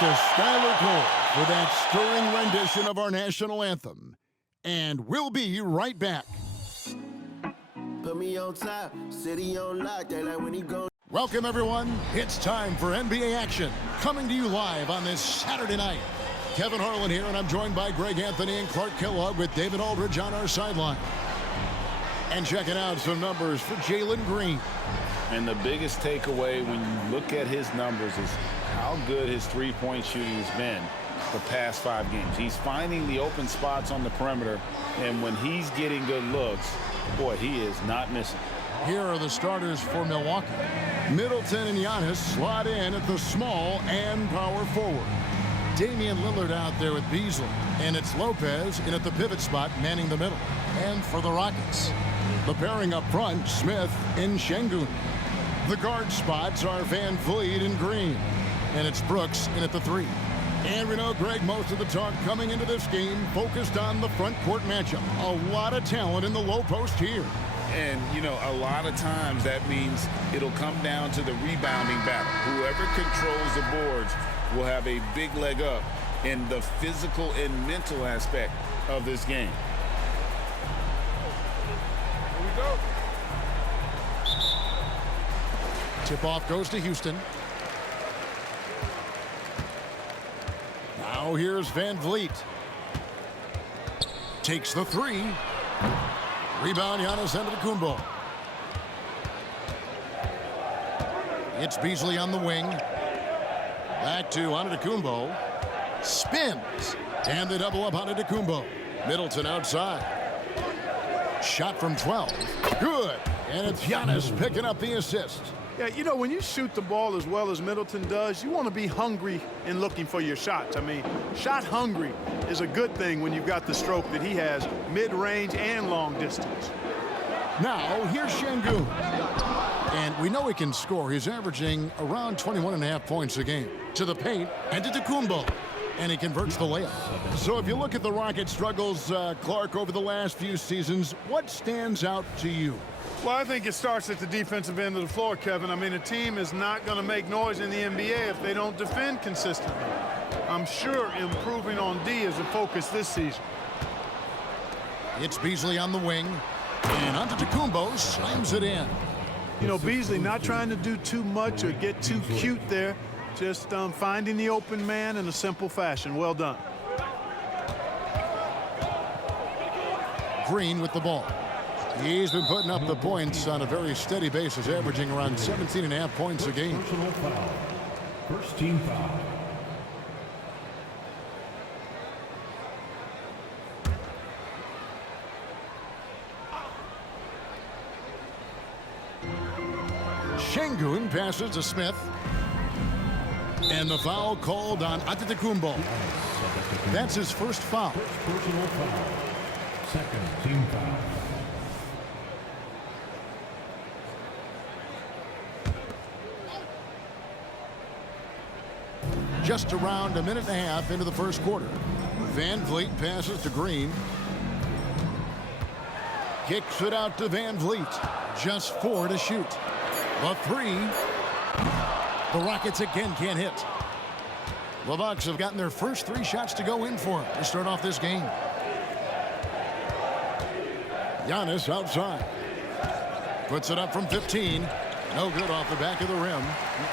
to Skylar Cole for that stirring rendition of our national anthem. And we'll be right back. Put me on top, city on lock, they like when he go. Welcome, everyone. It's time for NBA action, coming to you live on this Saturday night. Kevin Harlan here, and I'm joined by Greg Anthony and Clark Kellogg with David Aldridge on our sideline. And checking out some numbers for Jalen Green. And the biggest takeaway when you look at his numbers is how good his three-point shooting has been the past 5 games. He's finding the open spots on the perimeter, and when he's getting good looks, boy, he is not missing. Here are the starters for Milwaukee. Middleton and Giannis slot in at the small and power forward. Damian Lillard out there with Beasley, and it's Lopez in at the pivot spot manning the middle. And for the Rockets, the pairing up front, Smith and Şengün. The guard spots are Van Vliet and Green, and it's Brooks in at the 3. And we know, Greg, most of the talk coming into this game focused on the front court matchup. A lot of talent in the low post here. And, you know, a lot of times that means it'll come down to the rebounding battle. Whoever controls the boards will have a big leg up in the physical and mental aspect of this game. Here we go. Tip-off goes to Houston. Now here's Van Vliet. Takes the 3. Rebound, Giannis Antetokounmpo. It's Beasley on the wing. Back to Antetokounmpo. Spins. And they double up Antetokounmpo. Middleton outside. Shot from 12. Good. And it's Giannis picking up the assist. Yeah, you know, when you shoot the ball as well as Middleton does, you want to be hungry in looking for your shots. I mean, shot hungry is a good thing when you've got the stroke that he has, mid-range and long distance. Now, here's Şengün. And we know he can score. He's averaging around 21.5 points a game. To the paint, and to Antetokounmpo. And he converts the layup. So if you look at the Rockets' struggles, Clark, over the last few seasons, what stands out to you? Well, I think it starts at the defensive end of the floor, Kevin. I mean, a team is not going to make noise in the NBA if they don't defend consistently. I'm sure improving on D is a focus this season. It's Beasley on the wing. And Antetokounmpo slams it in. You know, Beasley not trying to do too much or get too cute there. Just finding the open man in a simple fashion. Well done. Green with the ball. He's been putting up the points on a very steady basis, averaging around 17.5 points a game. Personal foul. First team foul. Şengün passes to Smith. And the foul called on Antetokounmpo. That's his first foul. First personal foul. Second team foul. Just around a minute and a half into the first quarter. Van Vliet passes to Green. Kicks it out to Van Vliet. Just 4 to shoot. The 3. The Rockets again can't hit. The Bucks have gotten their first 3 shots to go in for them to start off this game. Giannis outside. Puts it up from 15. No good off the back of the rim.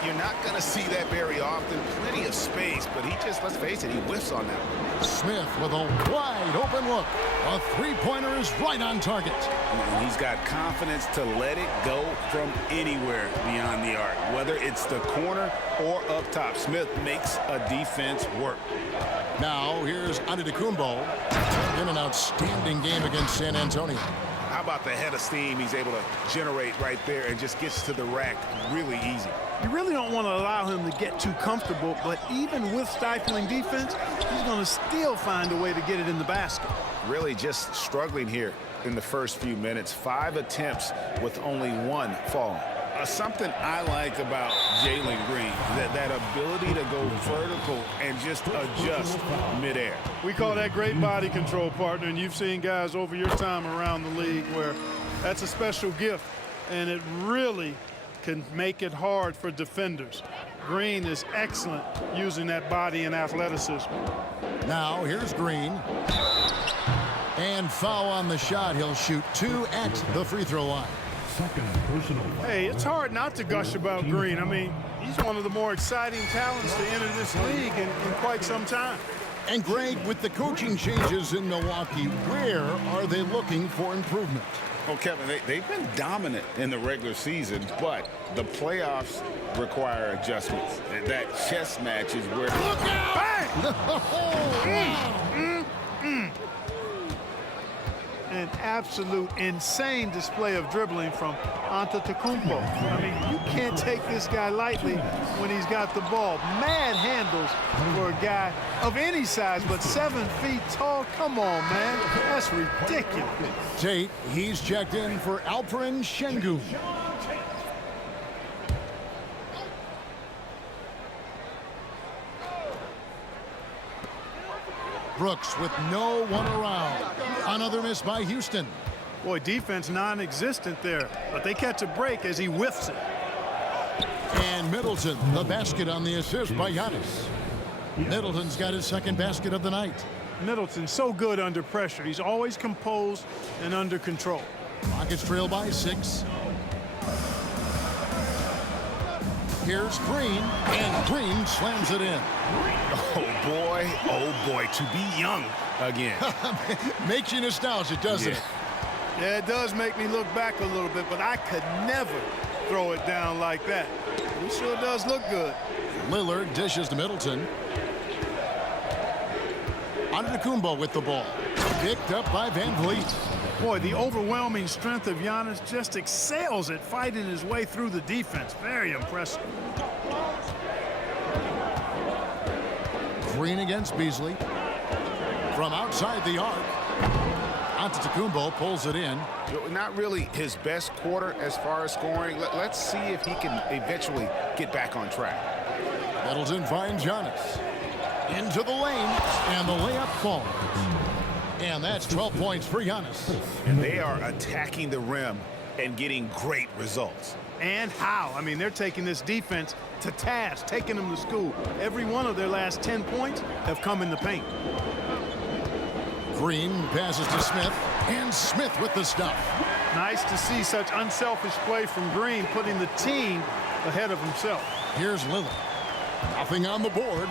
You're not going to see that very often. Plenty of space, but he just, let's face it, he whiffs on that one. Smith with a wide open look. A three-pointer is right on target. And he's got confidence to let it go from anywhere beyond the arc, whether it's the corner or up top. Smith makes a defense work. Now here's Antetokounmpo in an outstanding game against San Antonio. How about the head of steam he's able to generate right there and just gets to the rack really easy. You really don't want to allow him to get too comfortable, but even with stifling defense, he's going to still find a way to get it in the basket. Really just struggling here in the first few minutes. 5 attempts with only 1 falling. Something I like about Jalen Green, that ability to go vertical and just adjust midair. We call that great body control, partner, and you've seen guys over your time around the league where that's a special gift, and it really can make it hard for defenders. Green is excellent using that body and athleticism. Now here's Green. And foul on the shot. He'll shoot 2 at the free throw line. Second personal foul. Hey, it's hard not to gush about Green. I mean, he's one of the more exciting talents to enter this league in quite some time. And Greg, with the coaching changes in Milwaukee, where are they looking for improvement? Well, Kevin, they've been dominant in the regular season, but the playoffs require adjustments. And that chess match is where... Look out! An absolute insane display of dribbling from Antetokounmpo. I mean, you can't take this guy lightly when he's got the ball. Mad handles for a guy of any size, but 7 feet tall. Come on, man. That's ridiculous. Tate, he's checked in for Alperen Şengün. Brooks with no one around. Another miss by Houston. Boy, defense non-existent there, but they catch a break as he whiffs it. And Middleton, the basket on the assist by Giannis. Middleton's got his second basket of the night. Middleton's so good under pressure. He's always composed and under control. Rockets trail by 6. Here's Green, and Green slams it in. Oh boy, to be young again. Makes you nostalgic, doesn't it? Yeah, it does make me look back a little bit, but I could never throw it down like that. It sure does look good. Lillard dishes to Middleton. Antetokounmpo with the ball. Picked up by Van Vliet. Boy, the overwhelming strength of Giannis just excels at fighting his way through the defense. Very impressive. Green against Beasley. From outside the arc. Antetokounmpo pulls it in. Not really his best quarter as far as scoring. Let's see if he can eventually get back on track. Middleton finds Giannis. Into the lane, and the layup falls. And that's 12 points for Giannis. They are attacking the rim and getting great results. And how? I mean, they're taking this defense to task, taking them to school. Every one of their last 10 points have come in the paint. Green passes to Smith, and Smith with the stuff. Nice to see such unselfish play from Green, putting the team ahead of himself. Here's Lillard. Nothing on the board.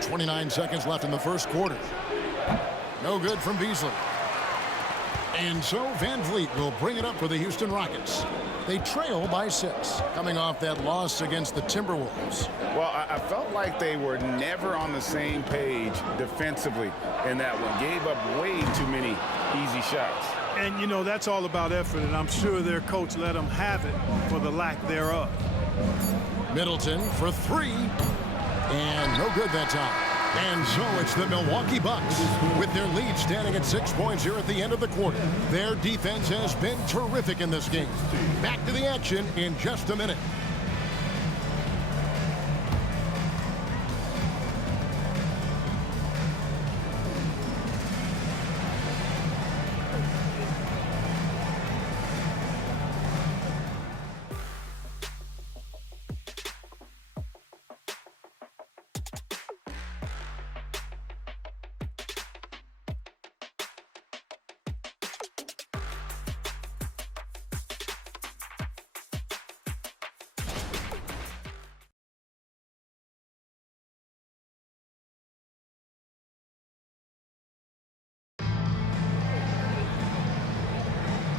.29 seconds left in the first quarter. No good from Beasley. And so Van Vliet will bring it up for the Houston Rockets. They trail by 6, coming off that loss against the Timberwolves. Well, I felt like they were never on the same page defensively in that one. Gave up way too many easy shots. And, you know, that's all about effort, and I'm sure their coach let them have it for the lack thereof. Middleton for 3. And no good that time. And so it's the Milwaukee Bucks with their lead standing at 6 points here at the end of the quarter. Their defense has been terrific in this game. Back to the action in just a minute.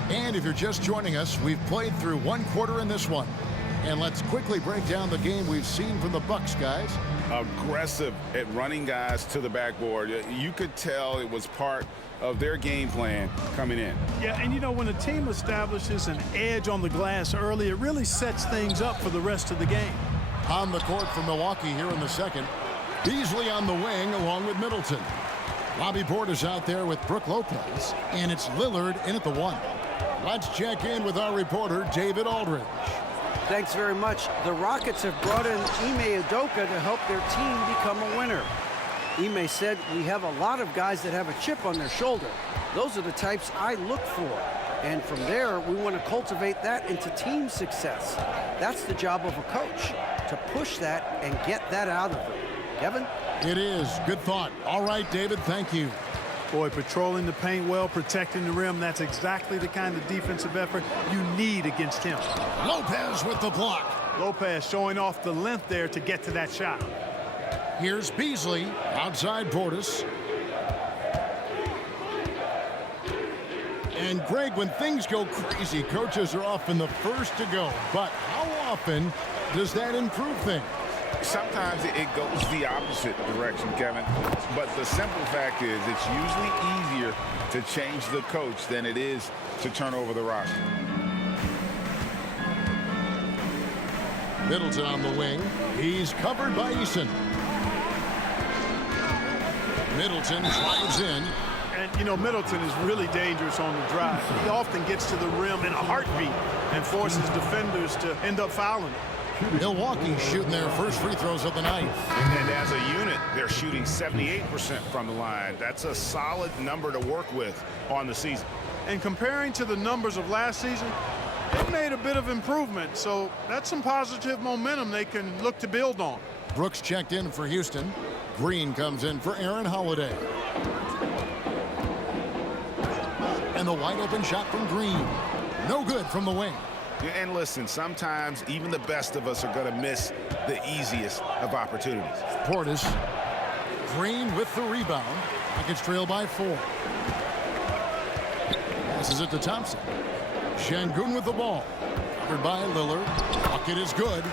And if you're just joining us, we've played through 1 quarter in this one. And let's quickly break down the game we've seen from the Bucks, guys. Aggressive at running guys to the backboard. You could tell it was part of their game plan coming in. Yeah, and you know, when a team establishes an edge on the glass early, it really sets things up for the rest of the game. On the court for Milwaukee here in the second. Beasley on the wing along with Middleton. Bobby Portis out there with Brook Lopez. And it's Lillard in at the 1. Let's check in with our reporter, David Aldridge. Thanks very much. The Rockets have brought in Ime Udoka to help their team become a winner. Ime said, we have a lot of guys that have a chip on their shoulder. Those are the types I look for. And from there, we want to cultivate that into team success. That's the job of a coach, to push that and get that out of them. Kevin? It is. Good thought. All right, David, thank you. Boy, patrolling the paint well, protecting the rim, that's exactly the kind of defensive effort you need against him. Lopez with the block. Lopez showing off the length there to get to that shot. Here's Beasley outside Portis. And Greg, when things go crazy, coaches are often the first to go. But how often does that improve things? Sometimes it goes the opposite direction, Kevin. But the simple fact is it's usually easier to change the coach than it is to turn over the rock. Middleton on the wing. He's covered by Eason. Middleton drives in. And, you know, Middleton is really dangerous on the drive. He often gets to the rim in a heartbeat and forces defenders to end up fouling it. Milwaukee shooting their first free throws of the night. And as a unit, they're shooting 78% from the line. That's a solid number to work with on the season. And comparing to the numbers of last season, they've made a bit of improvement. So that's some positive momentum they can look to build on. Brooks checked in for Houston. Green comes in for Aaron Holiday. And the wide open shot from Green. No good from the wing. And listen, sometimes even the best of us are going to miss the easiest of opportunities. Portis. Green with the rebound. Rockets trail by 4. Passes it to Thompson. Şengün with the ball. Covered by Lillard. Bucket is good.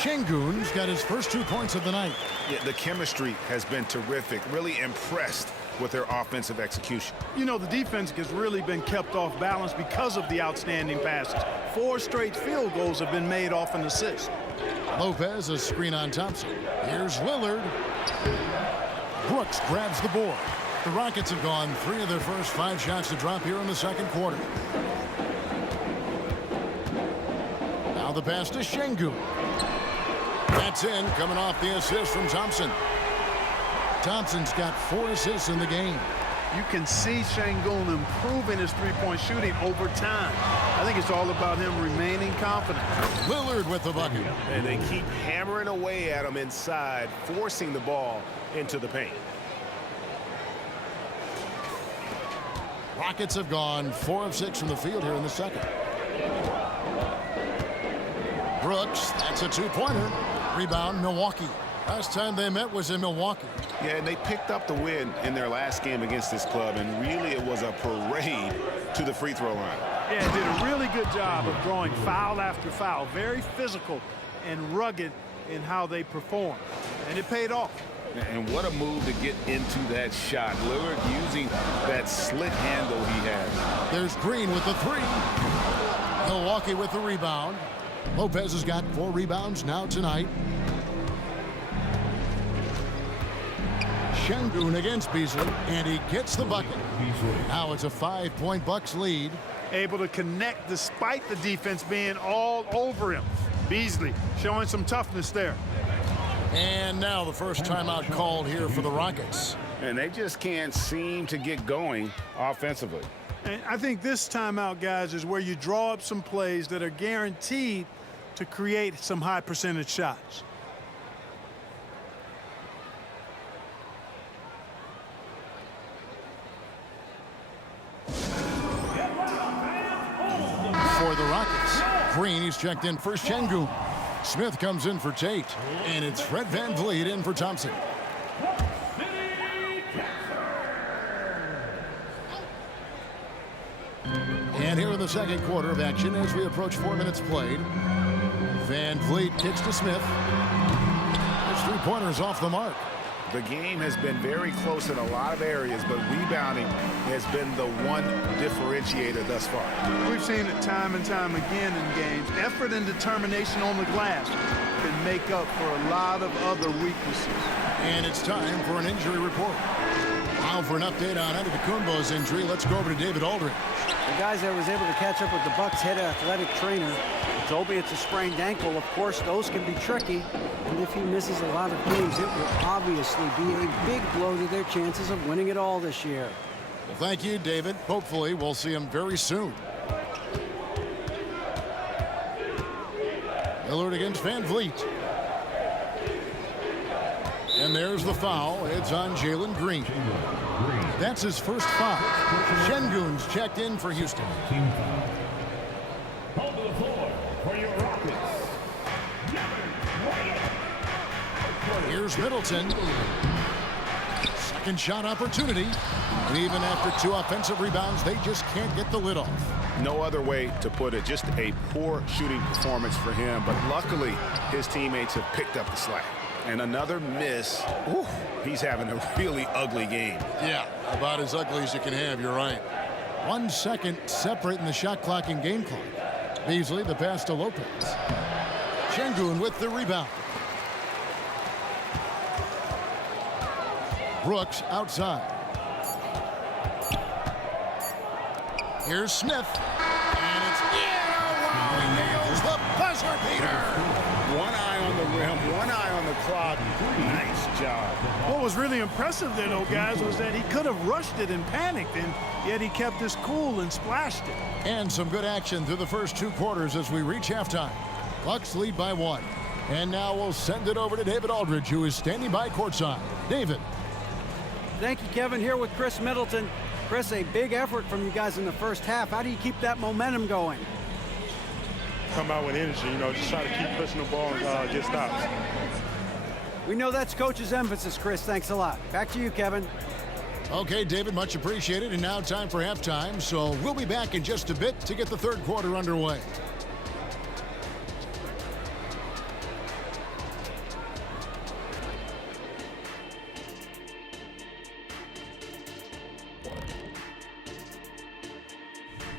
Şengün's got his first 2 points of the night. Yeah, the chemistry has been terrific. Really impressed with their offensive execution. You know, the defense has really been kept off balance because of the outstanding passes. 4 straight field goals have been made off an assist. Lopez, a screen on Thompson. Here's Lillard. Brooks grabs the board. The Rockets have gone 3 of their first 5 shots to drop here in the second quarter. Now the pass to Şengün. That's in, coming off the assist from Thompson. Thompson's got 4 assists in the game. You can see Şengün improving his three-point shooting over time. I think it's all about him remaining confident. Lillard with the bucket. And they keep hammering away at him inside, forcing the ball into the paint. Rockets have gone 4 of 6 from the field here in the second. Brooks, that's a 2-pointer. Rebound, Milwaukee. Last time they met was in Milwaukee. Yeah, and they picked up the win in their last game against this club, and really it was a parade to the free throw line. Yeah, did a really good job of drawing foul after foul. Very physical and rugged in how they perform. And it paid off. And what a move to get into that shot. Lillard using that slit handle he has. There's Green with the 3. Milwaukee with the rebound. Lopez has got 4 rebounds now tonight. Şengün against Beasley, and he gets the bucket. Now it's a 5-point Bucks lead. Able to connect despite the defense being all over him. Beasley showing some toughness there. And now the first timeout called here for the Rockets. And they just can't seem to get going offensively. And I think this timeout, guys, is where you draw up some plays that are guaranteed to create some high percentage shots. For the Rockets, Green, he's checked in for Şengün. Smith comes in for Tate, and it's Fred VanVleet in for Thompson. And here in the second quarter of action, as we approach 4 minutes played, VanVleet kicks to Smith. His 3-pointers off the mark. The game has been very close in a lot of areas, but rebounding has been the one differentiator thus far. We've seen it time and time again in games. Effort and determination on the glass can make up for a lot of other weaknesses. And it's time for an injury report. Now for an update on Antetokounmpo's injury, let's go over to David Aldridge. The guys, I was able to catch up with the Bucks head athletic trainer. Told me it's a sprained ankle. Of course, those can be tricky. And if he misses a lot of games, it will obviously be a big blow to their chances of winning it all this year. Well, thank you, David. Hopefully, we'll see him very soon. Lillard against Van Vliet. And there's the foul. It's on Jalen Green. That's his first foul. Şengün's checked in for Houston. Team foul. On the floor for your Rockets. Here's Middleton. Second shot opportunity. And even after 2 offensive rebounds, they just can't get the lid off. No other way to put it. Just a poor shooting performance for him. But luckily, his teammates have picked up the slack. And another miss. Ooh, he's having a really ugly game. Yeah, about as ugly as you can have. You're right. 1 second separating the shot clock and game clock. Beasley, the pass to Lopez. Şengün with the rebound. Brooks outside. Here's Smith. And it's wow, he nails the buzzer beater. One eye on the rim, one eye on the clock. Nice job. What was really impressive there, though, guys, was that he could have rushed it and panicked, and yet he kept his cool and splashed it. And some good action through the first 2 quarters as we reach halftime. Bucks lead by 1. And now we'll send it over to David Aldridge, who is standing by courtside. David. Thank you, Kevin. Here with Chris Middleton. Chris, a big effort from you guys in the first half. How do you keep that momentum going? Come out with energy, just try to keep pushing the ball and get stops. We know that's Coach's emphasis, Chris. Thanks a lot. Back to you, Kevin. Okay, David, much appreciated. And now time for halftime. So we'll be back in just a bit to get the 3rd quarter underway.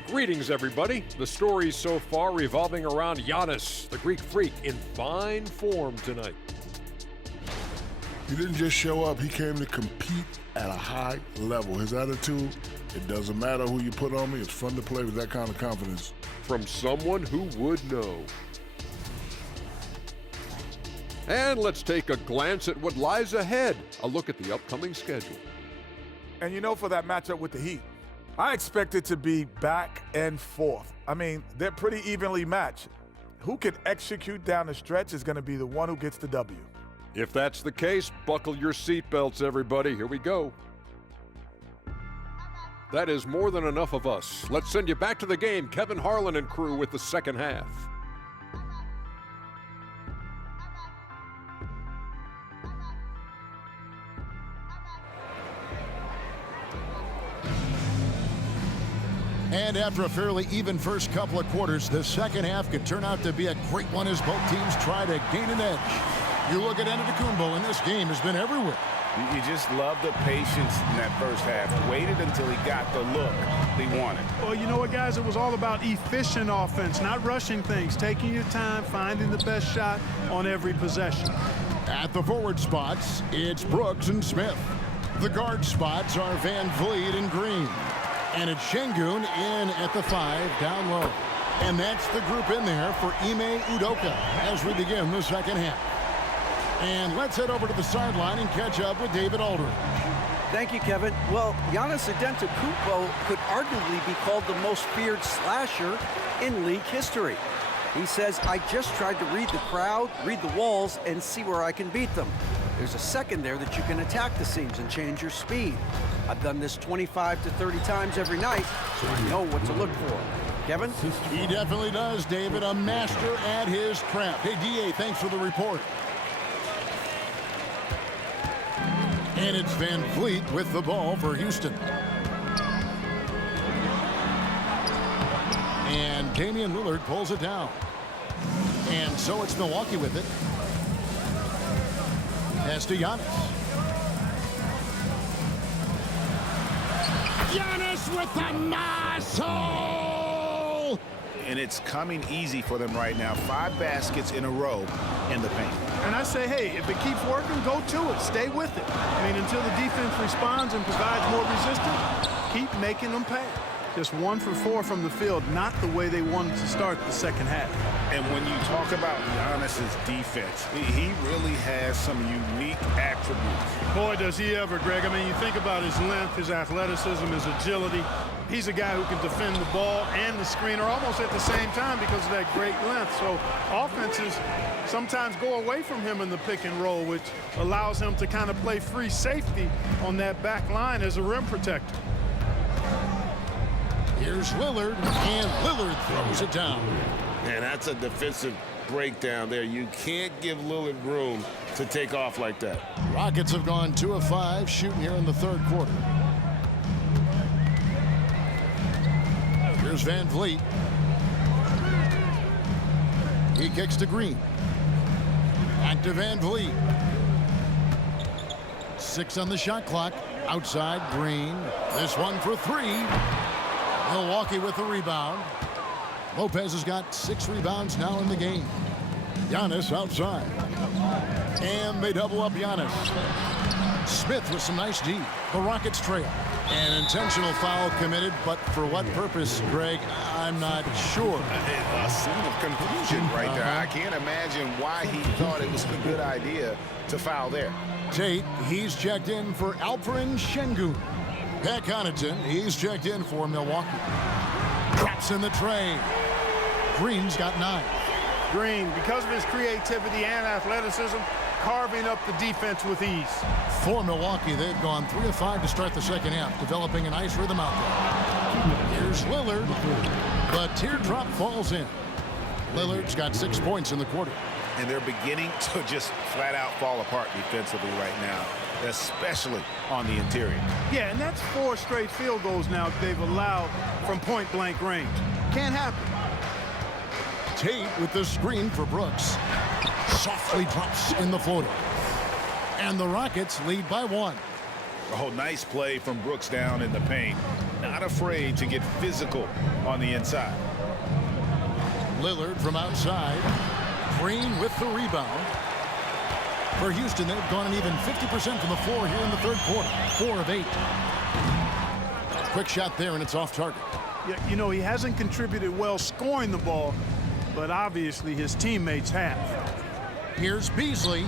Greetings, everybody. The stories so far revolving around Giannis, the Greek freak, in fine form tonight. He didn't just show up, he came to compete at a high level. His attitude, it doesn't matter who you put on me, it's fun to play with that kind of confidence. From someone who would know. And let's take a glance at what lies ahead. A look at the upcoming schedule. And for that matchup with the Heat, I expect it to be back and forth. I mean, they're pretty evenly matched. Who can execute down the stretch is going to be the one who gets the W. If that's the case, buckle your seatbelts, everybody. Here we go. That is more than enough of us. Let's send you back to the game. Kevin Harlan and crew with the second half. And after a fairly even first couple of quarters, the second half could turn out to be a great one as both teams try to gain an edge. You look at Antetokounmpo, and this game has been everywhere. You just love the patience in that first half. Waited until he got the look he wanted. Well, you know what, guys? It was all about efficient offense, not rushing things, taking your time, finding the best shot on every possession. At the forward spots, it's Brooks and Smith. The guard spots are Van Vliet and Green. And it's Şengün in at the 5, down low. And that's the group in there for Ime Udoka as we begin the second half. And let's head over to the sideline and catch up with David Aldridge. Thank you, Kevin. Well, Giannis Antetokounmpo could arguably be called the most feared slasher in league history. He says, I just tried to read the crowd, read the walls, and see where I can beat them. There's a second there that you can attack the seams and change your speed. I've done this 25 to 30 times every night, so I know what to look for. Kevin? He definitely does, David. A master at his craft. Hey, D.A., thanks for the report. And it's Van Vliet with the ball for Houston. And Damian Lillard pulls it down. And so it's Milwaukee with it. As to Giannis. Giannis with the muscle! And it's coming easy for them right now. 5 baskets in a row in the paint. And I say, hey, if it keeps working, go to it. Stay with it. I mean, until the defense responds and provides more resistance, keep making them pay. Just 1 for 4 from the field, not the way they wanted to start the second half. And when you talk about Giannis's defense, he really has some unique attributes. Boy, does he ever, Greg. I mean, you think about his length, his athleticism, his agility. He's a guy who can defend the ball and the screener almost at the same time because of that great length. So offenses sometimes go away from him in the pick and roll, which allows him to kind of play free safety on that back line as a rim protector. Here's Lillard, and Lillard throws it down. And that's a defensive breakdown there. You can't give Lillard room to take off like that. Rockets have gone 2 of 5 shooting here in the third quarter. Here's Van Vliet. He kicks to Green. Back to Van Vliet. 6 on the shot clock. Outside, Green. This one for 3. Milwaukee with the rebound. Lopez has got 6 rebounds now in the game. Giannis outside. And they double up Giannis. Smith with some nice D. The Rockets trail. An intentional foul committed, but for what purpose, Greg, I'm not sure. A scene of confusion right there. I can't imagine why he thought it was a good idea to foul there. Tate, he's checked in for Alperen Şengün. Pat Connaughton, he's checked in for Milwaukee. Drops in the tray. Green's got 9. Green, because of his creativity and athleticism, carving up the defense with ease. For Milwaukee, they've gone 3 of 5 to start the second half, developing a nice rhythm out there. Here's Lillard. The teardrop falls in. Lillard's got 6 points in the quarter. And they're beginning to just flat out fall apart defensively right now, especially on the interior. Yeah, and that's 4 straight field goals now they've allowed from point-blank range. Can't happen. Tate with the screen for Brooks. Softly drops in the floater. And the Rockets lead by 1. Oh, nice play from Brooks down in the paint. Not afraid to get physical on the inside. Lillard from outside. Green with the rebound. For Houston, they've gone an even 50% from the floor here in the third quarter. 4 of 8. Quick shot there, and it's off target. Yeah, you know, he hasn't contributed well scoring the ball, but obviously his teammates have. Here's Beasley.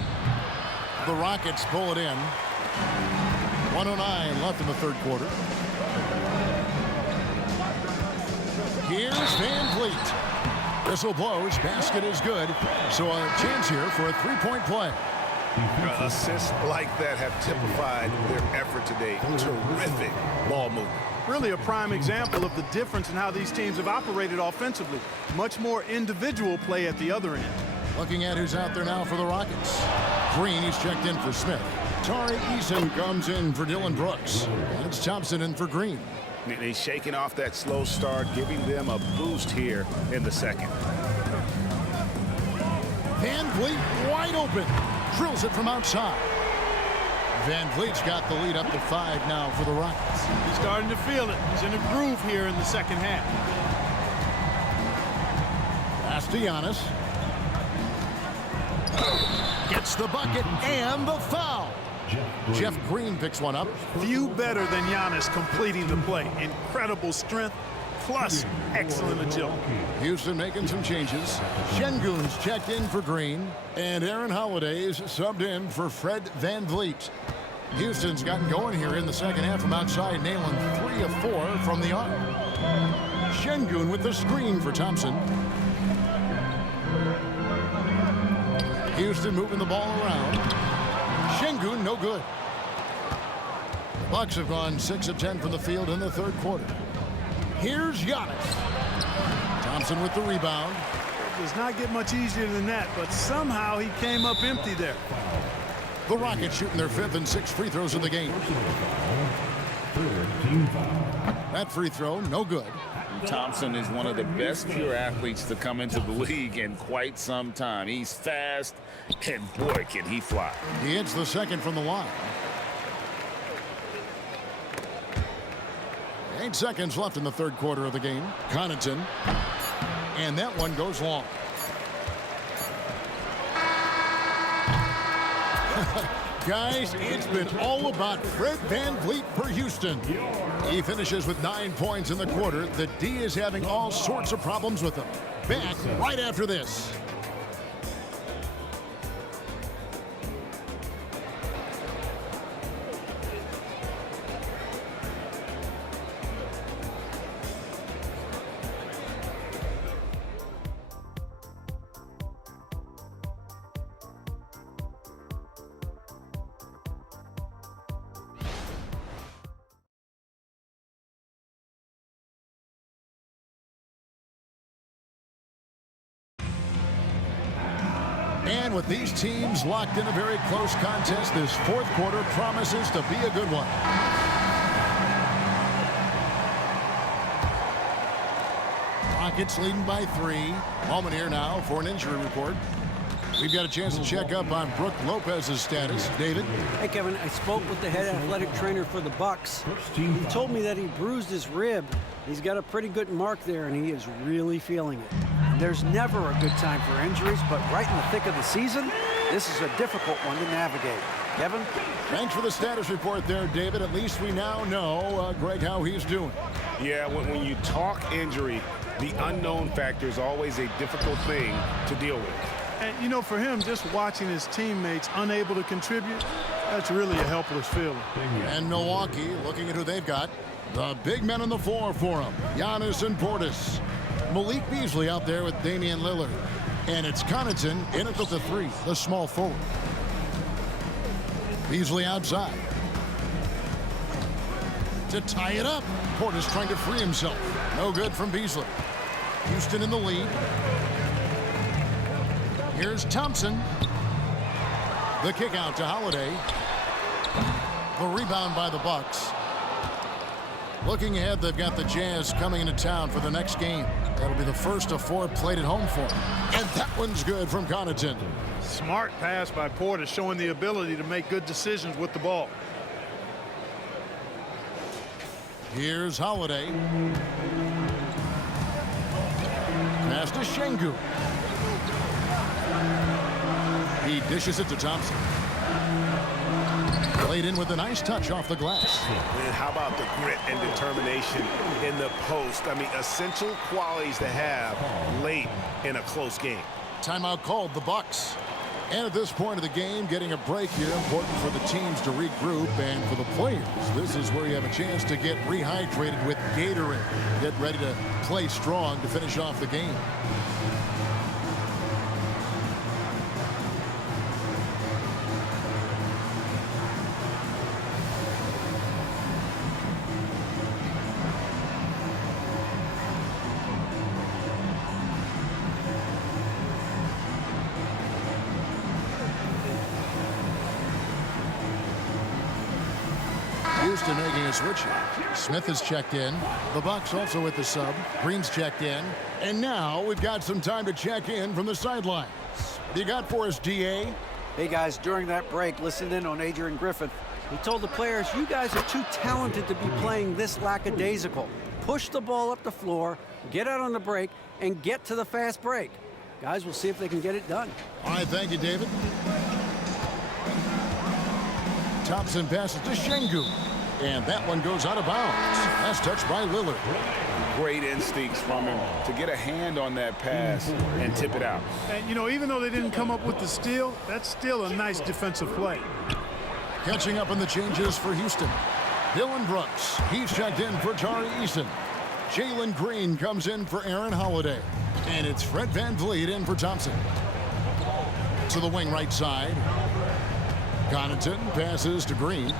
The Rockets pull it in. 1:09 left in the third quarter. Here's Van Vliet. Whistle blows. Basket is good. So a chance here for a 3-point play. Assists like that have typified their effort today. Terrific ball movement. Really a prime example of the difference in how these teams have operated offensively. Much more individual play at the other end. Looking at who's out there now for the Rockets. Green, he's checked in for Smith. Tari Eason comes in for Dylan Brooks. And it's Thompson in for Green. And he's shaking off that slow start, giving them a boost here in the second. Van Vliet wide open. Drills it from outside. Van Vliet's got the lead up to 5 now for the Rockets. He's starting to feel it. He's in a groove here in the second half. Pass to Giannis. Gets the bucket and the foul. Jeff Green picks one up. Few better than Giannis completing the play. Incredible strength plus excellent agility. Houston making some changes. Şengün's checked in for Green. And Aaron Holiday's subbed in for Fred Van Vliet. Houston's gotten going here in the second half from outside, nailing 3 of 4 from the arc. Şengün with the screen for Thompson. Houston moving the ball around. Şengün no good. The Bucks have gone 6 of 10 from the field in the third quarter. Here's Giannis. Thompson with the rebound. It does not get much easier than that, but somehow he came up empty there. The Rockets shooting their 5th and 6th free throws of the game. That free throw, no good. Thompson is one of the best pure athletes to come into the league in quite some time. He's fast, and boy, can he fly. He hits the second from the line. 8 seconds left in the third quarter of the game. Connaughton. And that one goes long. Guys, it's been all about Fred VanVleet for Houston. He finishes with 9 points in the quarter. The D is having all sorts of problems with him. Back right after this. And with these teams locked in a very close contest, this fourth quarter promises to be a good one. Rockets leading by 3. Moment here now for an injury report. We've got a chance to check up on Brook Lopez's status. David? Hey, Kevin, I spoke with the head athletic trainer for the Bucks. He told me that he bruised his rib. He's got a pretty good mark there, and he is really feeling it. There's never a good time for injuries, but right in the thick of the season, this is a difficult one to navigate. Kevin? Thanks for the status report there, David. At least we now know, Greg, how he's doing. Yeah, when you talk injury, the unknown factor is always a difficult thing to deal with. And, you know, for him, just watching his teammates unable to contribute, that's really a helpless feeling. And Milwaukee, looking at who they've got, the big men on the floor for him, Giannis and Portis. Malik Beasley out there with Damian Lillard. And it's Connaughton in it with the 3, the small forward. Beasley outside. To tie it up. Portis trying to free himself. No good from Beasley. Houston in the lead. Here's Thompson. The kick out to Holiday. The rebound by the Bucks. Looking ahead, they've got the Jazz coming into town for the next game. That'll be the first of 4 played at home for them. And that one's good from Connaughton. Smart pass by Portis, showing the ability to make good decisions with the ball. Here's Holiday. Pass to Şengün. He dishes it to Thompson. Played in with a nice touch off the glass. And how about the grit and determination in the post? I mean, essential qualities to have late in a close game. Timeout called, the Bucks. And at this point of the game, getting a break here, important for the teams to regroup, and for the players, this is where you have a chance to get rehydrated with Gatorade. Get ready to play strong to finish off the game. Houston making a switch. Smith has checked in. The Bucks also with the sub. Green's checked in. And now we've got some time to check in from the sidelines. What do you got for us, DA? Hey, guys, during that break, listened in on Adrian Griffin. He told the players, you guys are too talented to be playing this lackadaisical. Push the ball up the floor, get out on the break, and get to the fast break. Guys, we'll see if they can get it done. All right, thank you, David. Thompson passes to Şengün. And that one goes out of bounds. Last touch by Lillard. Great instincts from him to get a hand on that pass and tip it out. And, you know, even though they didn't come up with the steal, that's still a nice defensive play. Catching up on the changes for Houston. Dylan Brooks, he's checked in for Tari Eason. Jalen Green comes in for Aaron Holiday. And it's Fred VanVleet in for Thompson. To the wing right side. Connaughton passes to Green.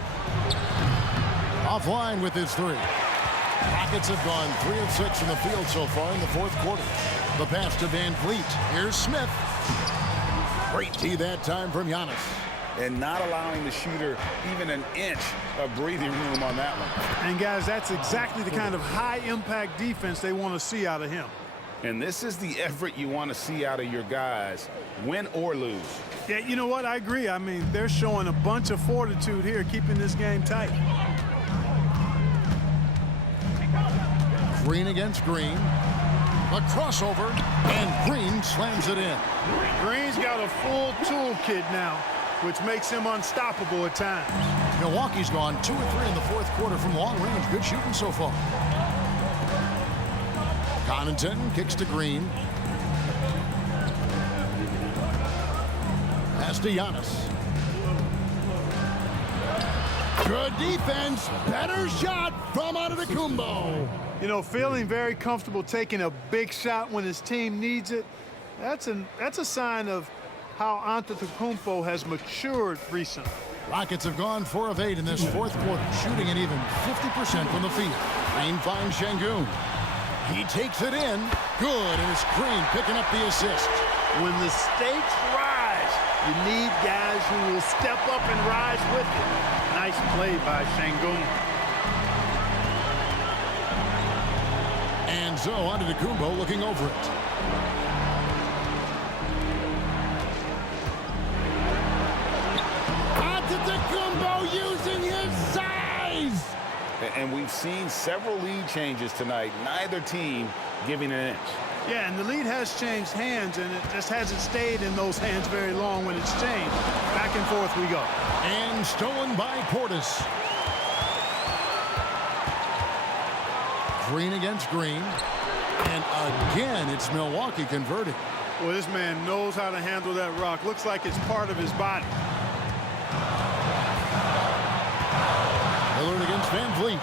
Offline with his 3. Rockets have gone 3 of 6 from the field so far in the fourth quarter. The pass to VanVleet. Here's Smith. Great tee that time from Giannis. And not allowing the shooter even an inch of breathing room on that one. And, guys, that's exactly the kind of high-impact defense they want to see out of him. And this is the effort you want to see out of your guys, win or lose. Yeah, you know what? I agree. I mean, they're showing a bunch of fortitude here, keeping this game tight. Green against Green. A crossover, and Green slams it in. Green's got a full toolkit now. which makes him unstoppable at times. Milwaukee's gone 2 or 3 in the fourth quarter from long range. Good shooting so far. Connaughton kicks to Green. Pass to Giannis. Good defense. Better shot from Antetokounmpo. You know, feeling very comfortable taking a big shot when his team needs it. That's a sign of how Antetokounmpo has matured recently. Rockets have gone 4 of 8 in this fourth quarter, shooting an even 50% from the field. Green finds Şengün. He takes it in. Good, and it's Green picking up the assist. When the stakes rise, you need guys who will step up and rise with it. Nice play by Şengün. And so Antetokounmpo looking over it. Antetokounmpo using his size. And we've seen several lead changes tonight. Neither team giving an inch. Yeah, and the lead has changed hands, and it just hasn't stayed in those hands very long when it's changed. Back and forth we go. And stolen by Portis. Green against Green. And again, it's Milwaukee converting. Well, this man knows how to handle that rock. Looks like it's part of his body. Lillard against Van Vliet.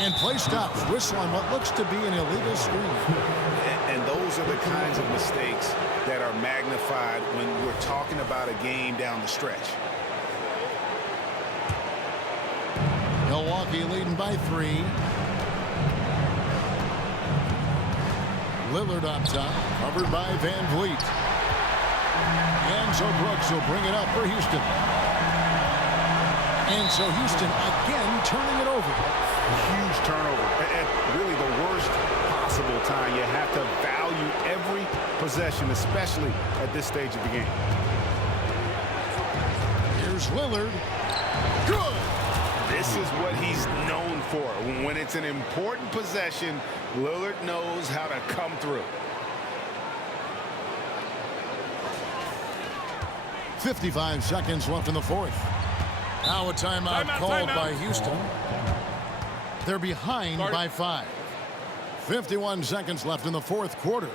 And play stops. Whistle on what looks to be an illegal screen. And those are the kinds of mistakes that are magnified when we're talking about a game down the stretch. Milwaukee leading by 3. Lillard up top, covered by Van Vliet. And so Brooks will bring it up for Houston. And so Houston again turning it over. Huge turnover at really the worst possible time. You have to value every possession, especially at this stage of the game. Here's Lillard. Good. This is what he's known for. When it's an important possession, Lillard knows how to come through. 55 seconds left in the fourth. Now a timeout called by Houston. They're behind by 5. 51 seconds left in the fourth quarter.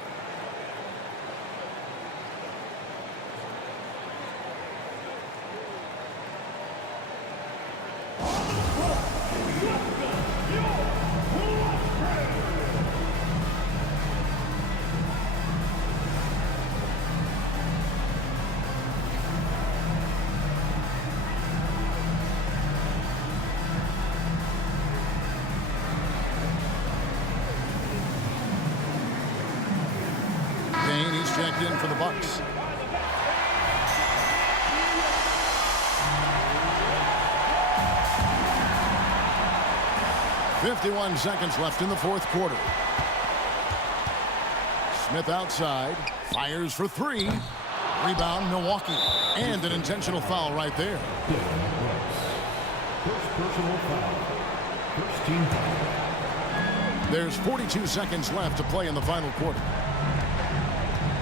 He's checked in for the Bucks. .51 seconds left in the fourth quarter. Smith outside, fires for 3. Rebound Milwaukee, and an intentional foul right there. First personal foul. First team foul. There's 42 seconds left to play in the final quarter.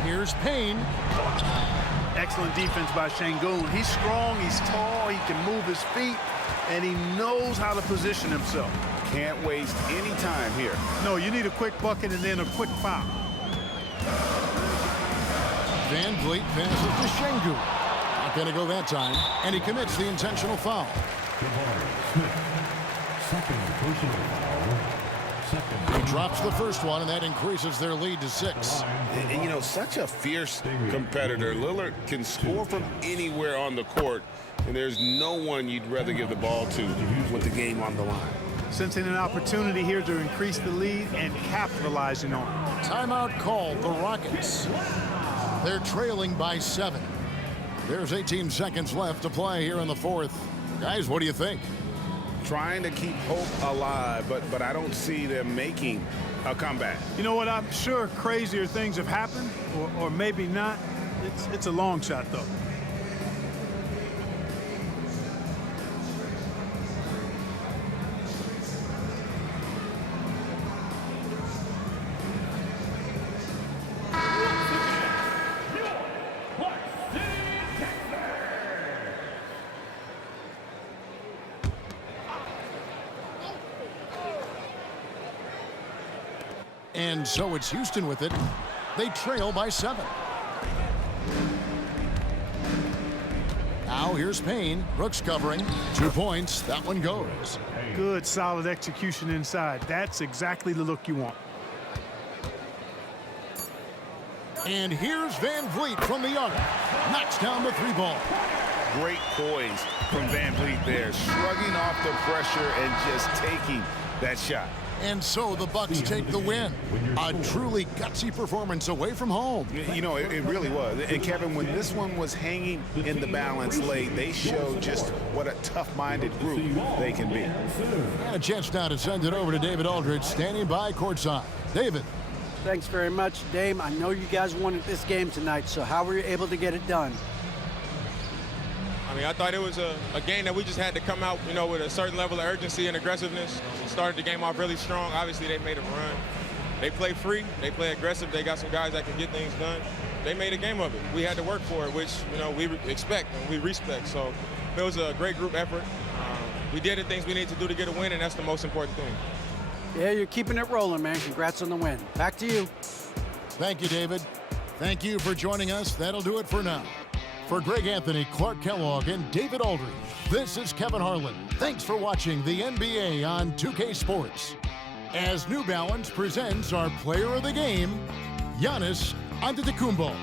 Here's Payne. Excellent defense by Şengün. He's strong, he's tall, he can move his feet, and he knows how to position himself. Can't waste any time here. No, you need a quick bucket and then a quick foul. Van Vliet passes to Şengün. Not going to go that time, and he commits the intentional foul. Smith. Second personal foul. He drops the first one, and that increases their lead to 6. And you know, such a fierce competitor. Lillard can score from anywhere on the court, and there's no one you'd rather give the ball to with the game on the line. Sensing an opportunity here to increase the lead and capitalizing on it. Timeout called the Rockets. They're trailing by 7. There's 18 seconds left to play here in the fourth. Guys, what do you think? Trying to keep hope alive, but I don't see them making a comeback. You know what? I'm sure crazier things have happened, or maybe not. It's a long shot, though. And so it's Houston with it. They trail by 7. Now here's Payne. Brooks covering. 2 points. That one goes. Good, solid execution inside. That's exactly the look you want. And here's Van Vliet from the arc. Knocks down the 3 ball. Great poise from Van Vliet there, shrugging off the pressure and just taking that shot. And so the Bucks take the win. A truly gutsy performance away from home. You know, it really was. And Kevin, when this one was hanging in the balance late, they showed just what a tough-minded group they can be. And a chance now to send it over to David Aldridge, standing by courtside. David. Thanks very much, Dame. I know you guys wanted this game tonight, so how were you able to get it done? I mean, I thought it was a game that we just had to come out, you know, with a certain level of urgency and aggressiveness. We started the game off really strong. Obviously, they made a run. They play free. They play aggressive. They got some guys that can get things done. They made a game of it. We had to work for it, which, you know, we expect and we respect. So it was a great group effort. We did the things we need to do to get a win, and that's the most important thing. Yeah, you're keeping it rolling, man. Congrats on the win. Back to you. Thank you, David. Thank you for joining us. That'll do it for now. For Greg Anthony, Clark Kellogg, and David Aldridge, this is Kevin Harlan. Thanks for watching the NBA on 2K Sports. As New Balance presents our player of the game, Giannis Antetokounmpo.